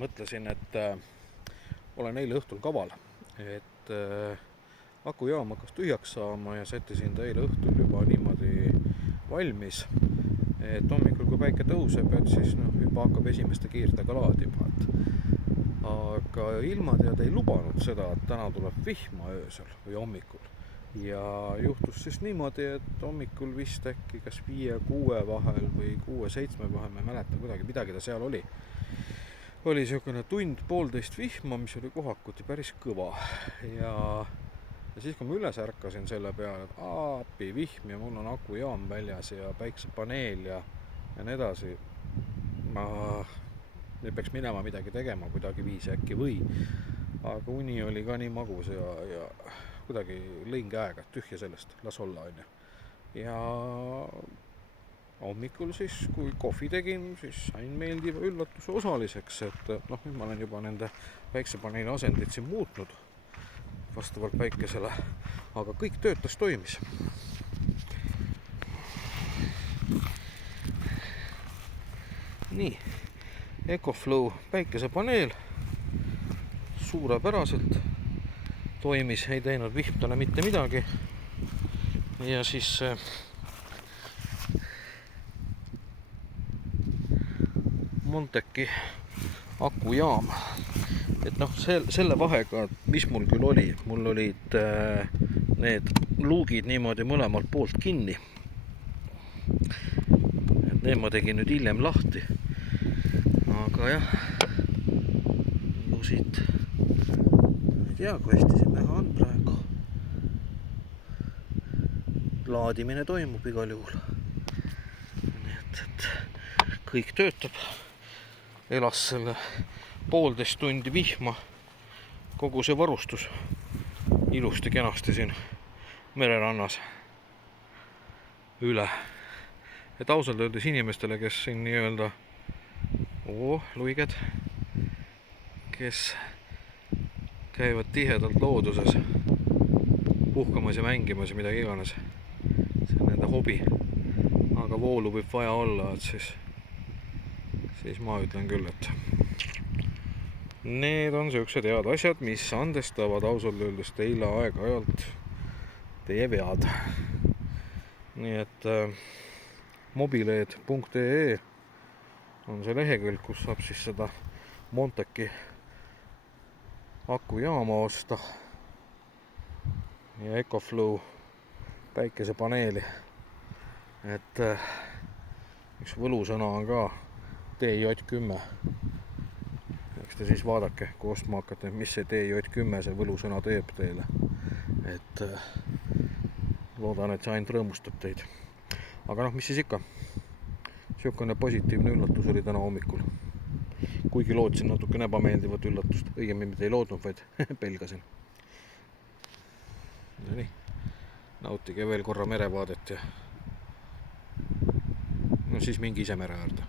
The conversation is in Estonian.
mõtlesin, et olen eile õhtul kaval, et akujaam hakkas tühjaks saama ja sättisin ta eile õhtul juba niimoodi valmis, et hommikul, kui päike tõuseb, et siis juba hakkab esimeste kiirtega laadima. Aga ilmatead ei lubanud seda, et täna tuleb vihma öösel või hommikul. Ja juhtus siis niimoodi, et hommikul vist äkki kas 5-6 vahel või 6-7 vahel, ma ei mäleta kuidagi, midagi ta seal oli. Oli niisugune tund-poolteist vihma, mis oli kohakuti päris kõva. Ja siis, kui ma üles ärkasin selle peale, et appi vihm ja mul on akujaam väljas ja päiksepaneel ja nii edasi, nüüd peaks minema midagi tegema kuidagi viisi äkki või. Aga uni oli ka nii magus ja kuidagi lõin käega, tühja sellest, las olla on ju. Ja hommikul siis, kui kohvi tegin, siis sain meeldiva üllatuse osaliseks, et nüüd ma olen juba nende päiksepaneeli asendid siin muutnud vastavalt päikesele, aga kõik töötas, toimis. Nii, EcoFlow päikesepaneel suurepäraselt toimis, ei teinud vihtale mitte midagi. Ja siis Monteki akujaam, et selle vahega, mis mul küll oli, mul olid need luugid niimoodi mõlemalt poolt kinni. Need ma tegin nüüd hiljem lahti, aga jah, ju siit ei tea, kui hästi siin näha on praegu. Laadimine toimub igal juhul. Nii et kõik töötab. Elas selle 1,5 tundi vihma. Kogu see varustus ilusti kenasti siin mererannas üle. Et ausalt öeldes inimestele, kes siin nii-öelda luiged, kes käivad tihedalt looduses puhkamas ja mängimas ja midagi iganes. See on nende hobi. Aga voolu võib vaja olla, et siis ma ütlen küll, et need on sellised head asjad, mis andestavad ausalt öeldes teile aeg-ajalt teie vead. Nii et mobileed.ee on see lehekülg, kus saab siis seda Monteki akujaama osta ja EcoFlow päikesepaneeli. Et üks võlusõna on ka DJ10. Eks te siis vaadake, kui ostma hakkate, mis see DJ10 see võlusõna teeb teile. Et loodan, et see ainult rõõmustab teid. Aga mis siis ikka? Siukene positiivne üllatus oli täna hommikul. Kuigi lootsin natukene ebameeldivat üllatust. Õigemini mitte ei loodnud, vaid pelgasin. Ja nii, nautige veel korra merevaadet ja siis mingi ise mere äärde.